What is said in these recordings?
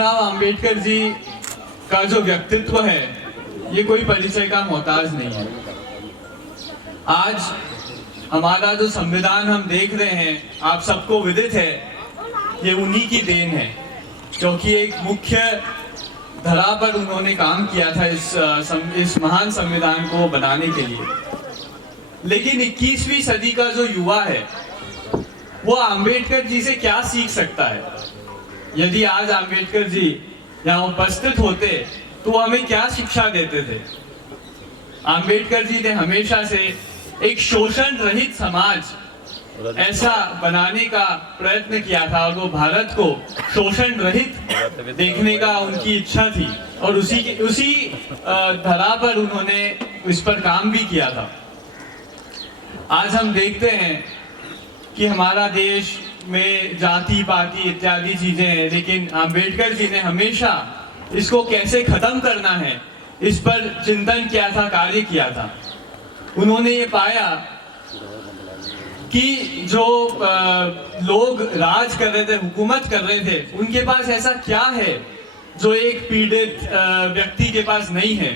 भीमराव अंबेडकर जी का जो व्यक्तित्व है ये कोई परिचय का मोहताज नहीं है। आज हमारा जो संविधान हम देख रहे हैं, आप सबको विदित है, ये उन्हीं की देन है, क्योंकि एक मुख्य धरा पर उन्होंने काम किया था इस महान संविधान को बनाने के लिए। लेकिन 21वीं सदी का जो युवा है वो अंबेडकर जी से क्या सीख सकता है? यदि आज अंबेडकर जी यहाँ उपस्थित होते तो हमें क्या शिक्षा देते थे? अंबेडकर जी ने हमेशा से एक शोषण रहित समाज ऐसा बनाने का प्रयत्न किया था और वो भारत को शोषण रहित देखने का उनकी इच्छा थी और उसी धरा पर उन्होंने इस पर काम भी किया था। आज हम देखते हैं कि हमारा देश में जाति पाति इत्यादि चीजें हैं, लेकिन अंबेडकर जी ने हमेशा इसको कैसे खत्म करना है इस पर चिंतन किया था, कार्य किया था। उन्होंने ये पाया कि जो लोग राज कर रहे थे, हुकूमत कर रहे थे, उनके पास ऐसा क्या है जो एक पीड़ित व्यक्ति के पास नहीं है।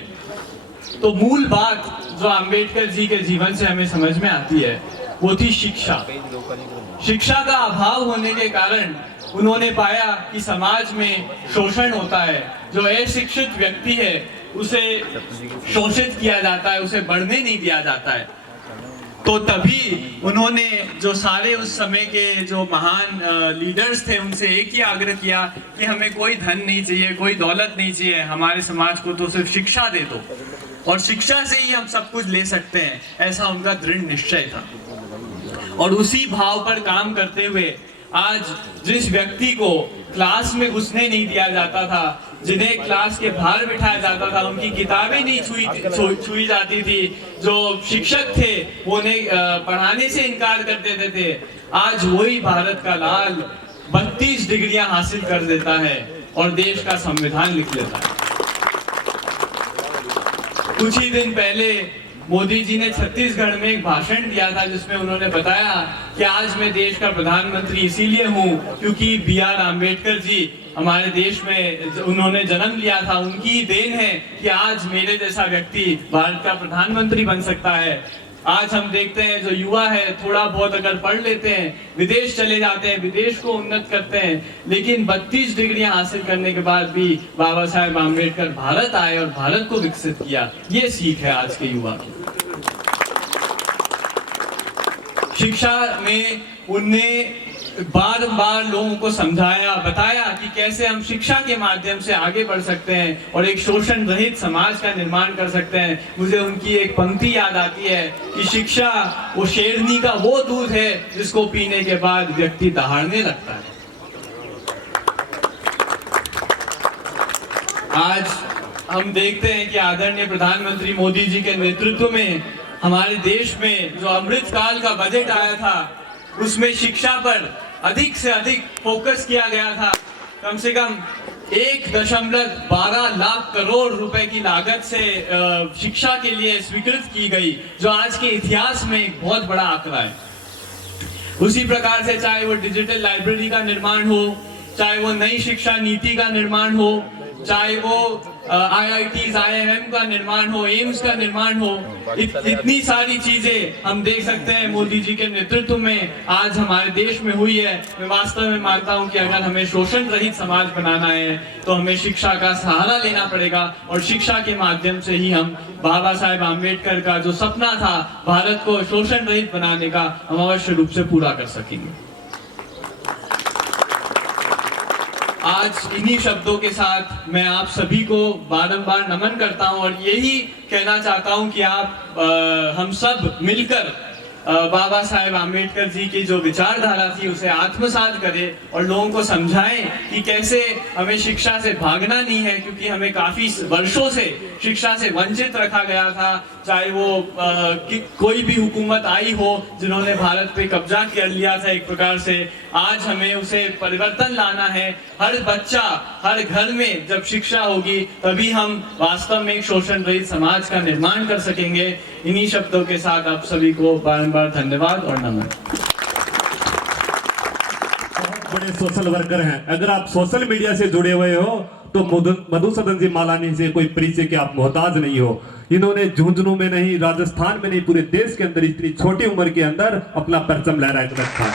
तो मूल बात जो अंबेडकर जी के जीवन से हमें समझ में आती है वो थी शिक्षा। शिक्षा का अभाव होने के कारण उन्होंने पाया कि समाज में शोषण होता है, जो अशिक्षित व्यक्ति है उसे शोषित किया जाता है, उसे बढ़ने नहीं दिया जाता है। तो तभी उन्होंने जो सारे उस समय के जो महान लीडर्स थे उनसे एक ही आग्रह किया कि हमें कोई धन नहीं चाहिए, कोई दौलत नहीं चाहिए, हमारे समाज को तो सिर्फ शिक्षा दे दो और शिक्षा से ही हम सब कुछ ले सकते हैं, ऐसा उनका दृढ़ निश्चय था। और उसी भाव पर काम करते हुए आज जिस व्यक्ति को क्लास में घुसने नहीं दिया जाता था, जिन्हें क्लास के बाहर बिठाया जाता था, उनकी किताबें नहीं छुई जाती थी, जो शिक्षक थे वो उन्हें पढ़ाने से इनकार कर देते थे, आज वही भारत का लाल 32 डिग्रियां हासिल कर देता है और देश का संविधान लिख लेता है। कुछ ही दिन पहले मोदी जी ने छत्तीसगढ़ में एक भाषण दिया था जिसमें उन्होंने बताया कि आज मैं देश का प्रधानमंत्री इसीलिए हूँ क्योंकि B.R. अम्बेडकर जी हमारे देश में उन्होंने जन्म लिया था, उनकी देन है कि आज मेरे जैसा व्यक्ति भारत का प्रधानमंत्री बन सकता है। आज हम देखते हैं जो युवा है थोड़ा बहुत अगर पढ़ लेते हैं, विदेश चले जाते हैं, विदेश को उन्नत करते हैं, लेकिन 32 डिग्रियां हासिल करने के बाद भी बाबा साहेब आम्बेडकर भारत आए और भारत को विकसित किया। ये सीख है आज के युवा की। शिक्षा में उनने बार-बार लोगों को समझाया, बताया कि कैसे हम शिक्षा के माध्यम से आगे बढ़ सकते हैं और एक शोषण रहित समाज का निर्माण कर सकते हैं। मुझे उनकी एक पंक्ति याद आती है कि शिक्षा वो शेरनी का वो दूध है जिसको पीने के बाद व्यक्ति दहाड़ने लगता है। आज हम देखते हैं कि आदरणीय प्रधानमंत्री मोदी जी के नेतृत्व में हमारे देश में जो अमृत काल का बजट आया था उसमें शिक्षा पर अधिक से अधिक फोकस किया गया था। कम से कम 1.12 लाख करोड़ रुपए की लागत से शिक्षा के लिए स्वीकृत की गई, जो आज के इतिहास में एक बहुत बड़ा आंकड़ा है। उसी प्रकार से चाहे वो डिजिटल लाइब्रेरी का निर्माण हो, चाहे वो नई शिक्षा नीति का निर्माण हो, चाहे वो IITs, IIM का निर्माण हो, एम्स का निर्माण हो, इतनी सारी चीजें हम देख सकते हैं मोदी जी के नेतृत्व में आज हमारे देश में हुई है। मैं वास्तव में मानता हूं कि अगर हमें शोषण रहित समाज बनाना है तो हमें शिक्षा का सहारा लेना पड़ेगा और शिक्षा के माध्यम से ही हम बाबा साहेब आम्बेडकर का जो सपना था भारत को शोषण रहित बनाने का, हम अवश्य रूप से पूरा कर सकेंगे। आज इन्हीं शब्दों के साथ मैं आप सभी को बारंबार नमन करता हूं और यही कहना चाहता हूं कि आप हम सब मिलकर बाबा साहेब आम्बेडकर जी की जो विचारधारा थी उसे आत्मसात करें और लोगों को समझाएं कि कैसे हमें शिक्षा से भागना नहीं है, क्योंकि हमें काफी वर्षों से शिक्षा से वंचित रखा गया था। चाहे वो कोई भी हुकूमत आई हो जिन्होंने भारत पे कब्जा कर लिया था एक प्रकार से, आज हमें उसे परिवर्तन लाना है। हर बच्चा, हर घर में जब शिक्षा होगी तभी हम वास्तव में एक शोषण रहित समाज का निर्माण कर सकेंगे। इन्हीं शब्दों के साथ आप सभी को बारंबार धन्यवाद और नमन। बड़े सोशल वर्कर हैं। अगर आप सोशल मीडिया से जुड़े हुए हो तो मधुसूदन जी मालानी से कोई परिचय के आप मोहताज नहीं हो। इन्होंने झुंझुनू में नहीं, राजस्थान में नहीं, पूरे देश के अंदर इतनी छोटी उम्र के अंदर अपना परचम लहराए रखा।